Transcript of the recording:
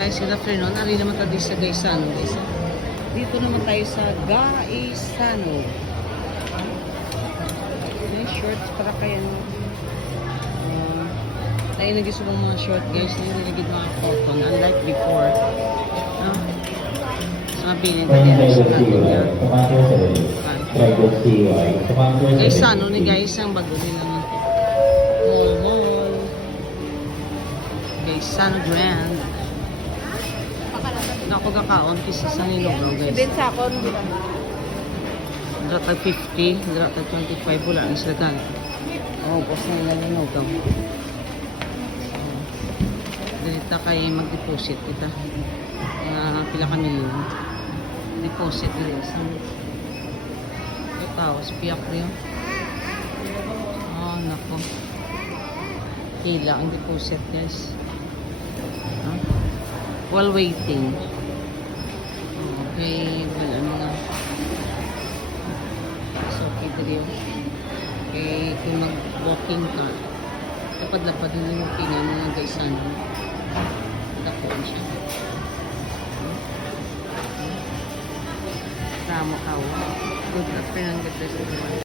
Guys, good afternoon. Ari naman tayo sa Gaisano, guys. Dito naman tayo sa Gaisano. May shorts para kayo. Tayo nag-gusto mong mga short, guys. Nilagid mga cotton. Unlike before. Sabi nito din sa natin yan. Gaisano ni guys ang bago nila ng mall. Gaisano Grand. Ako kakaon kisa sa nilugaw, guys. Ibin sa ako, Dratag 50, dratag 25, wala na sila gan. Bus na nila nilugaw. Dito kayo mag-deposit kita. Pila kami yun. Deposit nila. Ito tapos piyak rin. Nako. Pila ang deposit, guys. While waiting. Okay, wala mga. So, okay, dito. Okay, kung mag-walking ka, lapad-lapad din yung pinga mga Gaisano. Dapuan siya. Tama ka. Good afternoon, good afternoon.